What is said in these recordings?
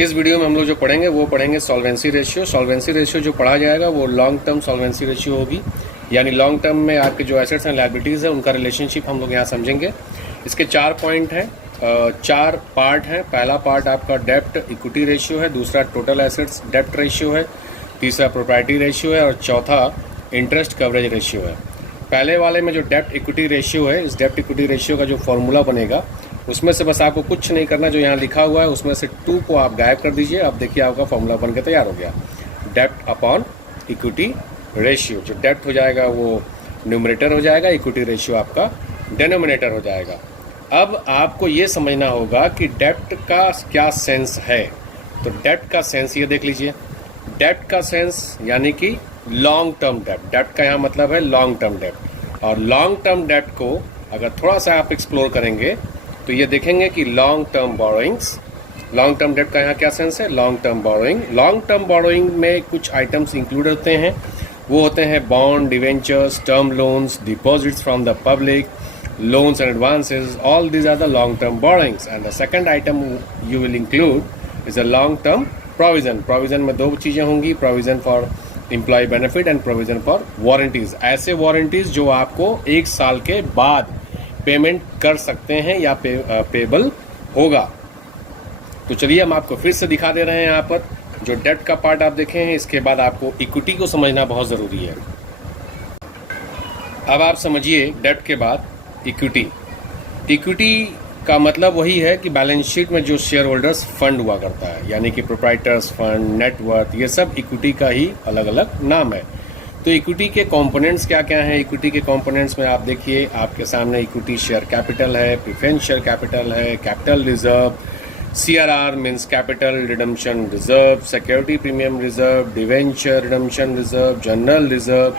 इस वीडियो में हम लोग जो पढ़ेंगे वो पढ़ेंगे सॉल्वेंसी रेशियो। सॉल्वेंसी रेशियो जो पढ़ा जाएगा वो लॉन्ग टर्म सॉल्वेंसी रेशियो होगी, यानी लॉन्ग टर्म में आपके जो एसेट्स एंड लायबिलिटीज़ है उनका रिलेशनशिप हम लोग यहाँ समझेंगे। इसके 4 पॉइंट हैं, 4 पार्ट हैं। पहला पार्ट आपका डेप्ट इक्विटी रेशियो है, दूसरा टोटल एसेट्स डेप्ट रेशियो है, तीसरा प्रोप्राइटी रेशियो है और चौथा इंटरेस्ट कवरेज रेशियो है। पहले वाले में जो डेप्ट इक्विटी रेशियो है, इस डेप्ट इक्विटी रेशियो का जो फॉर्मूला बनेगा उसमें से बस आपको कुछ नहीं करना, जो यहाँ लिखा हुआ है उसमें से 2 को आप गायब कर दीजिए। अब देखिए आपका फॉर्मूला बन के तैयार हो गया, डेप्ट अपॉन इक्विटी रेशियो। जो डेप्ट हो जाएगा वो न्यूमरेटर हो जाएगा, इक्विटी रेशियो आपका डेनोमिनेटर हो जाएगा। अब आपको ये समझना होगा कि डेप्ट का क्या सेंस है। तो डेप्ट का सेंस ये देख लीजिए, डेप्ट का सेंस यानी कि लॉन्ग टर्म डेप्ट। डेप्ट का यहाँ मतलब है लॉन्ग टर्म डेप्ट, और लॉन्ग टर्म डेप्ट को अगर थोड़ा सा आप एक्सप्लोर करेंगे तो ये देखेंगे कि long term borrowings, long term डेप्ट का यहाँ क्या सेंस है, long term borrowing. Long term borrowing में कुछ आइटम्स इंक्लूड होते हैं, वो होते हैं bond, debentures, term loans, deposits from the public, loans and advances. All these are the long term borrowings, and the second item you will include is a long term provision. Provision में 2 चीजें होंगी, provision for employee benefit and provision for warranties. ऐसे warranties जो आपको 1 साल के बाद payment कर सकते हैं या पेबल होगा। तो चलिए हम आपको फिर से दिखा दे रहे हैं। यहाँ पर जो डेप्ट का पार्ट आप देखे हैं, इसके बाद आपको इक्विटी को समझना बहुत ज़रूरी है। अब आप समझिए डेप्ट के बाद इक्विटी। इक्विटी का मतलब वही है कि बैलेंस शीट में जो शेयर होल्डर्स फंड हुआ करता है, यानी कि प्रोप्राइटर्स फंड, नेटवर्थ, ये सब इक्विटी का ही अलग अलग नाम है। तो इक्विटी के कंपोनेंट्स क्या क्या हैं? इक्विटी के कंपोनेंट्स में आप देखिए, आपके सामने इक्विटी शेयर कैपिटल है, प्रेफरेंस शेयर कैपिटल है, capital reserve, CRR means capital redemption reserve, security premium reserve, debenture redemption reserve, general reserve,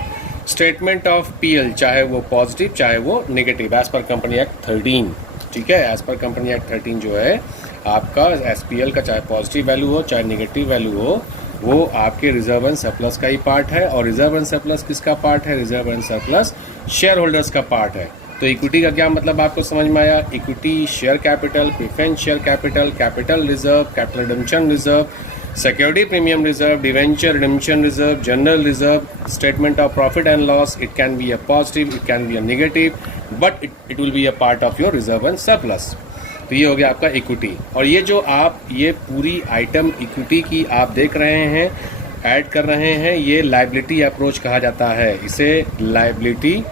statement of PL, चाहे वो पॉजिटिव चाहे वो negative, as per company act 13। ठीक है, एज पर कंपनी एक्ट 13 जो है आपका SPL का, चाहे पॉजिटिव वैल्यू हो चाहे नेगेटिव वैल्यू हो, वो आपके रिजर्व एंड सरप्लस का ही पार्ट है। और रिजर्व एंड सरप्लस किसका पार्ट है? Reserve and surplus share holders का पार्ट है। तो इक्विटी का क्या मतलब आपको समझ में आया? Equity share capital, preference share capital, capital reserve, capital redemption reserve, security premium reserve, debenture redemption reserve, general reserve, statement of profit and loss. It can be a positive, it can be a negative, but it will be a part of your reserve and surplus. तो ये हो गया आपका equity. और ये जो आप ये पूरी आइटम इक्विटी की आप देख रहे हैं, ऐड कर रहे हैं, ये लायबिलिटी अप्रोच कहा जाता है। इसे लायबिलिटी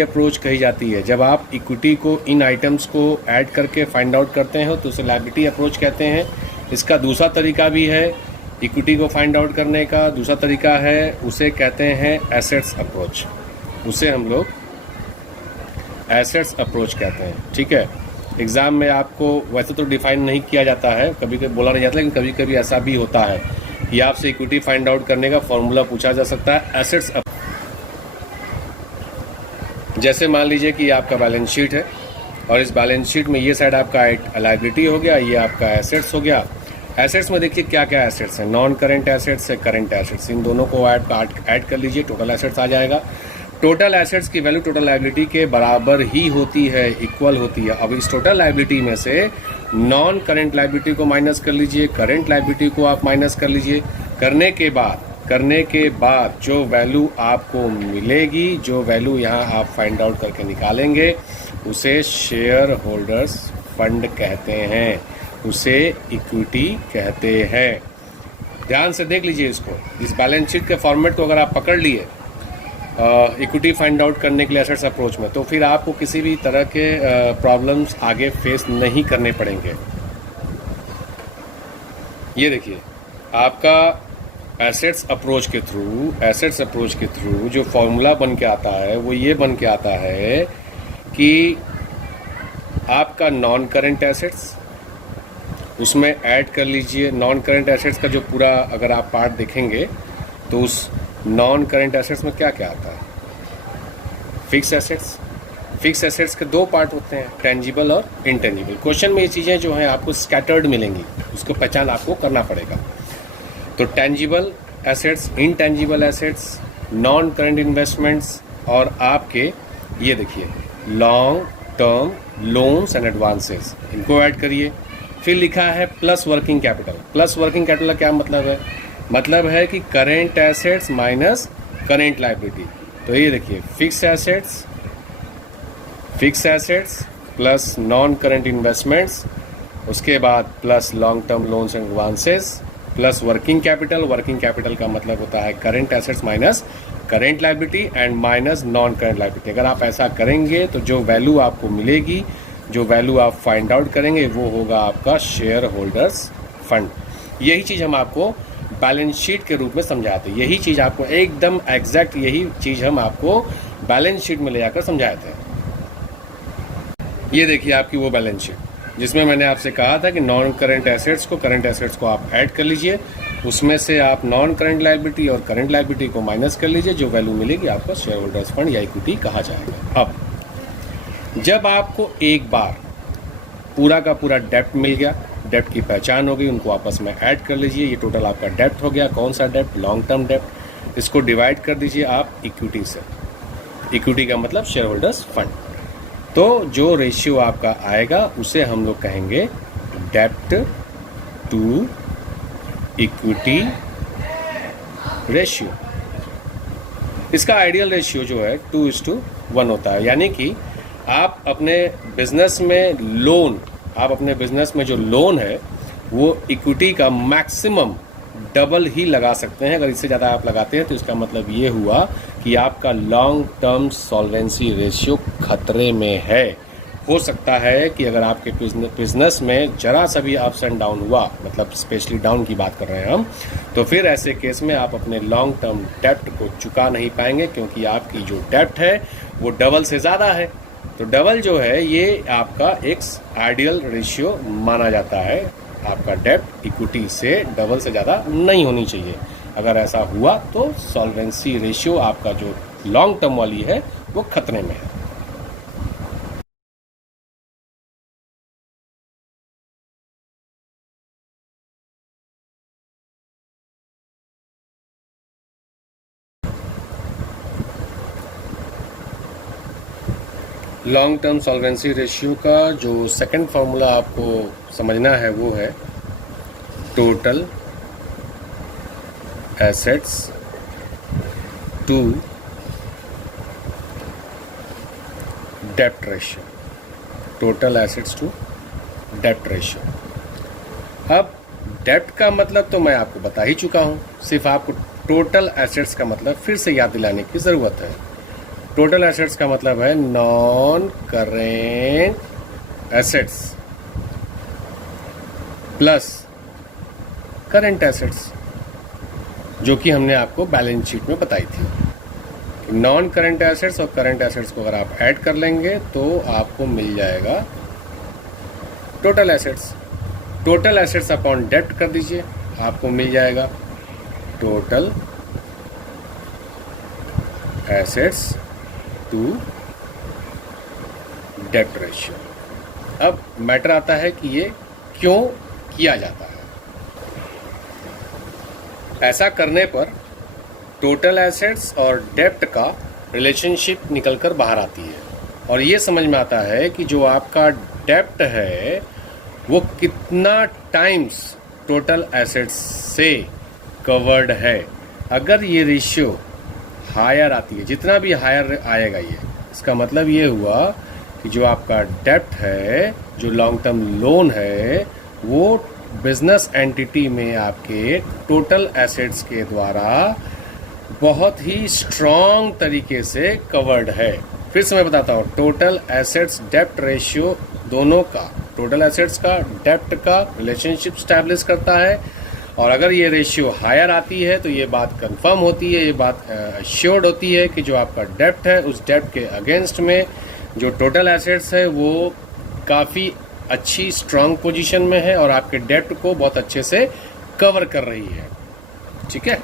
अप्रोच कही जाती है। जब आप इक्विटी को, इन आइटम्स को ऐड करके फाइंड आउट करते हो तो उसे लायबिलिटी अप्रोच कहते हैं। इसका दूसरा तरीका भी है इक्विटी को फाइंड आउट करने का, दूसरा तरीका है, उसे कहते हैं एसेट्स अप्रोच। उसे हम लोग एसेट्स अप्रोच कहते हैं। ठीक है, एग्जाम में आपको वैसे तो डिफाइन नहीं किया जाता है, कभी कभी बोला नहीं जाता, लेकिन कभी कभी ऐसा भी होता है कि आपसे इक्विटी फाइंड आउट करने का फॉर्मूला पूछा जा सकता है एसेट्स। जैसे मान लीजिए कि आपका बैलेंस शीट है और इस बैलेंस शीट में ये साइड आपका लायबिलिटी हो गया, ये आपका एसेट्स हो गया। एसेट्स में देखिए क्या क्या एसेट्स हैं, नॉन करेंट एसेट्स है, करेंट एसेट्स, इन दोनों को ऐड कर लीजिए, टोटल एसेट्स आ जाएगा। टोटल एसेट्स की वैल्यू टोटल लायबिलिटी के बराबर ही होती है, इक्वल होती है। अब इस टोटल लायबिलिटी में से नॉन करेंट लायबिलिटी को माइनस कर लीजिए, करेंट लायबिलिटी को आप माइनस कर लीजिए। करने के बाद जो वैल्यू आपको मिलेगी, जो वैल्यू यहाँ आप फाइंड आउट करके निकालेंगे, उसे शेयर होल्डर्स फंड कहते हैं, उसे इक्विटी कहते हैं। ध्यान से देख लीजिए इसको, इस बैलेंस शीट के फॉर्मेट को अगर आप पकड़ लिए इक्विटी फाइंड आउट करने के लिए एसेट्स अप्रोच में, तो फिर आपको किसी भी तरह के प्रॉब्लम्स आगे फेस नहीं करने पड़ेंगे। ये देखिए आपका एसेट्स अप्रोच के थ्रू जो फॉर्मूला बन के आता है वो ये बन के आता है कि आपका नॉन करेंट एसेट्स, उसमें ऐड कर लीजिए नॉन करेंट एसेट्स का जो पूरा अगर आप पार्ट देखेंगे तो उस नॉन करेंट एसेट्स में क्या क्या आता है? Fix assets. फिक्स एसेट्स के 2 पार्ट होते हैं, टेंजिबल और इनटेंजिबल। क्वेश्चन में ये चीज़ें जो हैं आपको स्कैटर्ड मिलेंगी, उसको पहचान आपको करना पड़ेगा। तो tangible assets, intangible assets, non current investments और आपके ये देखिए long term loans and advances, इनको ऐड करिए। फिर लिखा है plus working capital. Plus working capital का क्या मतलब है? मतलब है कि current assets minus current liability. तो ये देखिए fix assets plus non current investments, उसके बाद plus long term loans and advances plus working capital. Working capital का मतलब होता है current assets minus current liability and minus non current liability. अगर आप ऐसा करेंगे तो जो वैल्यू आपको मिलेगी, जो वैल्यू आप फाइंड आउट करेंगे, वो होगा आपका शेयर होल्डर्स फंड। यही चीज़ हम आपको बैलेंस शीट के रूप में समझाते हैं। यही चीज़ आपको एकदम एग्जैक्ट यही चीज़ हम आपको बैलेंस शीट में ले जाकर समझाए थे। ये देखिए आपकी वो बैलेंस शीट जिसमें मैंने आपसे कहा था कि नॉन करेंट एसेट्स को आप ऐड कर लीजिए, उसमें से आप नॉन करेंट लायबिलिटी और करेंट लायबिलिटी को माइनस कर लीजिए, जो वैल्यू मिलेगी आपको शेयर होल्डर्स फंड या इक्विटी कहा जाएगा। अब जब आपको एक बार पूरा का पूरा डेप्ट मिल गया, डेप्ट की पहचान हो गई, उनको आपस में ऐड कर लीजिए। ये टोटल आपका डेप्ट हो गया। कौन सा डेप्ट? लॉन्ग टर्म डेप्ट। इसको डिवाइड कर दीजिए आप इक्विटी से। इक्विटी का मतलब शेयर होल्डर्स फंड। तो जो रेशियो आपका आएगा उसे हम लोग कहेंगे डेप्ट टू इक्विटी रेशियो। इसका आइडियल रेशियो जो है 2:1 होता है। यानी कि आप अपने बिजनेस में जो लोन है वो इक्विटी का मैक्सिमम डबल ही लगा सकते हैं। अगर इससे ज़्यादा आप लगाते हैं तो इसका मतलब ये हुआ कि आपका लॉन्ग टर्म सॉल्वेंसी रेशियो खतरे में है। हो सकता है कि अगर आपके बिजनेस में जरा सा भी अप्स एंड डाउन हुआ, मतलब स्पेशली डाउन की बात कर रहे हैं हम, तो फिर ऐसे केस में आप अपने लॉन्ग टर्म डेप्ट को चुका नहीं पाएंगे, क्योंकि आपकी जो डेप्ट है वो डबल से ज़्यादा है। तो डबल जो है ये आपका एक आइडियल रेशियो माना जाता है। आपका डेप्ट इक्विटी से डबल से ज़्यादा नहीं होनी चाहिए। अगर ऐसा हुआ तो सॉल्वेंसी रेशियो आपका जो लॉन्ग टर्म वाली है वो खतरे में है। लॉन्ग टर्म सॉल्वेंसी रेशियो का जो सेकंड फार्मूला आपको समझना है वो है टोटल एसेट्स टू डेप्ट रेशियो। टोटल एसेट्स टू डेप्ट रेशियो। अब डेप्ट का मतलब तो मैं आपको बता ही चुका हूँ, सिर्फ आपको टोटल एसेट्स का मतलब फिर से याद दिलाने की ज़रूरत है। टोटल एसेट्स का मतलब है non current assets plus current assets, जो कि हमने आपको बैलेंस शीट में बताई थी। नॉन करेंट एसेट्स और करेंट एसेट्स को अगर आप ऐड कर लेंगे तो आपको मिल जाएगा total assets. Total assets upon डेप्ट कर दीजिए, आपको मिल जाएगा टोटल एसेट्स टू डेप्ट रेशियो। अब मैटर आता है कि ये क्यों किया जाता है। ऐसा करने पर टोटल एसेट्स और डेप्ट का रिलेशनशिप निकलकर बाहर आती है और ये समझ में आता है कि जो आपका डेप्ट है वो कितना टाइम्स टोटल एसेट्स से कवर्ड है। अगर ये रेशियो हायर आती है, जितना भी हायर आएगा ये, इसका मतलब ये हुआ कि जो आपका डेप्ट है, जो लॉन्ग टर्म लोन है, वो बिजनेस एंटिटी में आपके टोटल एसेट्स के द्वारा बहुत ही स्ट्रॉन्ग तरीके से कवर्ड है। फिर से मैं बताता हूँ, टोटल एसेट्स डेप्ट रेशियो दोनों का, टोटल एसेट्स का डेप्ट का रिलेशनशिप स्टैब्लिश करता है। और अगर ये रेशियो हायर आती है तो ये बात कंफर्म होती है, ये बात श्योर्ड होती है कि जो आपका डेप्ट है उस डेप्ट के अगेंस्ट में जो टोटल एसेट्स है वो काफ़ी अच्छी स्ट्रांग पोजीशन में है और आपके डेप्ट को बहुत अच्छे से कवर कर रही है। ठीक है,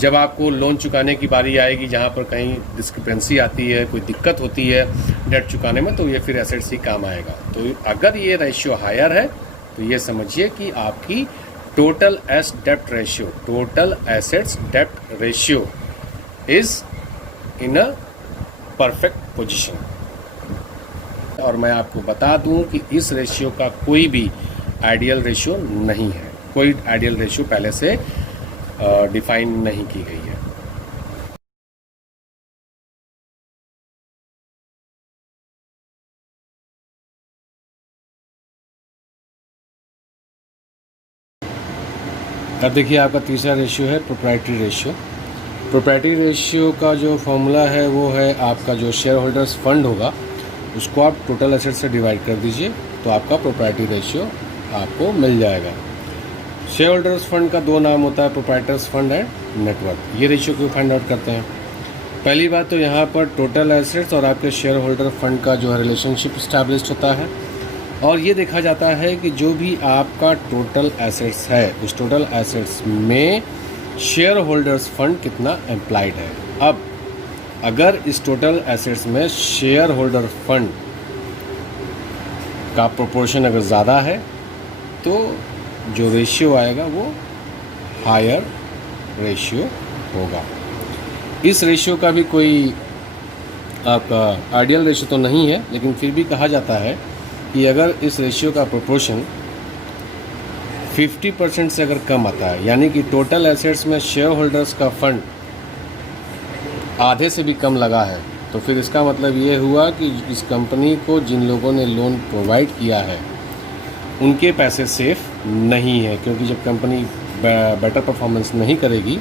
जब आपको लोन चुकाने की बारी आएगी, जहाँ पर कहीं डिस्क्रिपेंसी आती है, कोई दिक्कत होती है डेप्ट चुकाने में, तो ये फिर एसेट्स ही काम आएगा। तो अगर ये रेशियो हायर है तो ये समझिए कि आपकी total S dept ratio, total assets dept ratio is in a perfect position. और मैं आपको बता दूं कि इस रेशियो का कोई भी आइडियल रेशियो नहीं है, कोई आइडियल रेशियो पहले से डिफाइन नहीं की गई है। अब देखिए आपका तीसरा रेशियो है प्रोप्राइटरी रेशियो। प्रोप्राइटरी रेशियो का जो फॉर्मूला है वो है आपका जो शेयर होल्डर्स फंड होगा उसको आप टोटल एसेट से डिवाइड कर दीजिए तो आपका प्रोप्राइटरी रेशियो आपको मिल जाएगा। शेयर होल्डर्स फंड का दो नाम होता है, प्रोप्राइटर्स फंड एंड नेटवर्क। ये रेशियो क्यों फाइंड आउट करते हैं? पहली बात तो यहाँ पर टोटल एसेट्स और आपके शेयर होल्डर फंड का जो है रिलेशनशिप इस्टेब्लिश होता है और ये देखा जाता है कि जो भी आपका टोटल एसेट्स है उस टोटल एसेट्स में शेयर होल्डर्स फंड कितना एम्प्लाइड है। अब अगर इस टोटल एसेट्स में शेयर होल्डर फंड का प्रोपोर्शन अगर ज़्यादा है तो जो रेशियो आएगा वो हायर रेशियो होगा। इस रेशियो का भी कोई आपका आइडियल रेशियो तो नहीं है, लेकिन फिर भी कहा जाता है कि अगर इस रेशियो का प्रोपोर्शन 50% से अगर कम आता है, यानी कि टोटल एसेट्स में शेयर होल्डर्स का फंड आधे से भी कम लगा है, तो फिर इसका मतलब ये हुआ कि इस कंपनी को जिन लोगों ने लोन प्रोवाइड किया है उनके पैसे सेफ नहीं है, क्योंकि जब कंपनी बेटर परफॉर्मेंस नहीं करेगी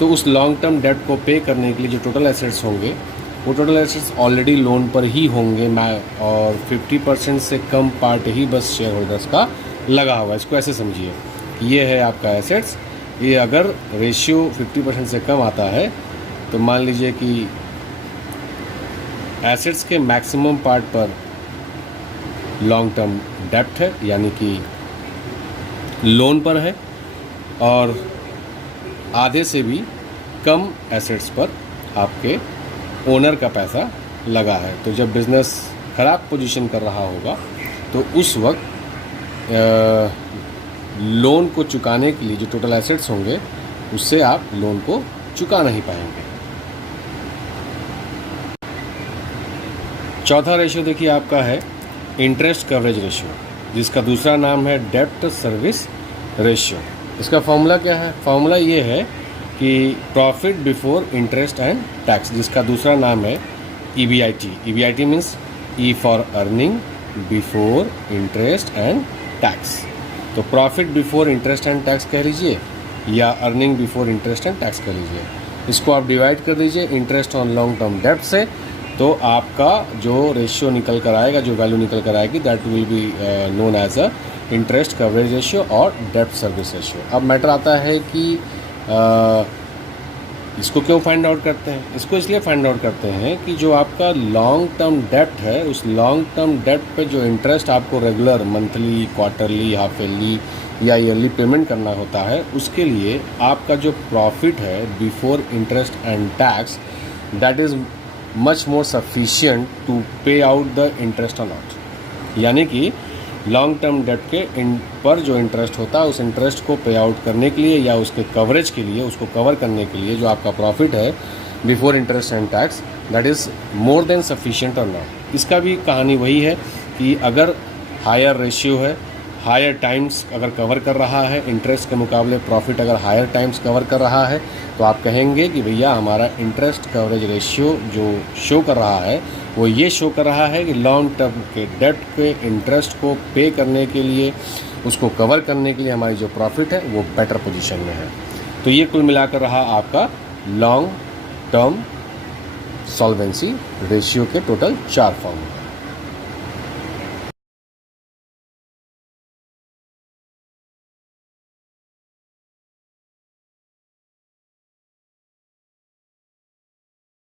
तो उस लॉन्ग टर्म डेट को पे करने के लिए जो टोटल एसेट्स होंगे वो टोटल एसेट्स ऑलरेडी लोन पर ही होंगे और 50% से कम पार्ट ही बस शेयर होल्डर्स का लगा हुआ है। इसको ऐसे समझिए, ये है आपका एसेट्स, ये अगर रेशियो 50% से कम आता है तो मान लीजिए कि एसेट्स के मैक्सिमम पार्ट पर लॉन्ग टर्म डेप्ट है, यानी कि लोन पर है, और आधे से भी कम एसेट्स पर आपके ओनर का पैसा लगा है। तो जब बिज़नेस ख़राब पोजीशन कर रहा होगा तो उस वक्त लोन को चुकाने के लिए जो टोटल एसेट्स होंगे उससे आप लोन को चुका नहीं पाएंगे। चौथा रेशियो देखिए आपका है इंटरेस्ट कवरेज रेशियो, जिसका दूसरा नाम है डेब्ट सर्विस रेशियो। इसका फॉर्मूला क्या है? फॉर्मूला ये है कि profit before interest and tax, जिसका दूसरा नाम है EBIT। EBIT means E for earning before interest and tax. तो profit before interest and tax कह लीजिए या earning before interest and tax कह लीजिए। इसको आप डिवाइड कर दीजिए इंटरेस्ट ऑन लॉन्ग टर्म डेब्ट से, तो आपका जो रेशियो निकल कर आएगा, जो वैल्यू निकल कर आएगी, that will be known as a interest coverage ratio और डेब्ट सर्विस रेशियो। अब मैटर आता है कि इसको क्यों फाइंड आउट करते हैं? इसको इसलिए फाइंड आउट करते हैं कि जो आपका लॉन्ग टर्म डेब्ट है उस लॉन्ग टर्म डेब्ट पे जो इंटरेस्ट आपको regular monthly, quarterly, half yearly या ईयरली पेमेंट करना होता है, उसके लिए आपका जो प्रॉफिट है before interest and tax, that is much more sufficient to pay out the interest amount. यानी कि लॉन्ग टर्म डेट के पर जो इंटरेस्ट होता है उस इंटरेस्ट को पे आउट करने के लिए या उसके कवरेज के लिए, उसको कवर करने के लिए जो आपका प्रॉफिट है before interest and tax, that is more than sufficient और नॉट। इसका भी कहानी वही है कि अगर हायर रेशियो है, हायर टाइम्स अगर कवर कर रहा है इंटरेस्ट के मुकाबले, प्रॉफिट अगर हायर टाइम्स कवर कर रहा है, तो आप कहेंगे कि भैया हमारा इंटरेस्ट कवरेज रेशियो जो शो कर रहा है वो ये शो कर रहा है कि लॉन्ग टर्म के डेट के इंटरेस्ट को पे करने के लिए, उसको कवर करने के लिए हमारी जो प्रॉफिट है वो बेटर पोजीशन में है। तो ये कुल मिलाकर रहा आपका लॉन्ग टर्म सॉल्वेंसी रेशियो के टोटल 4 फॉर्मूले।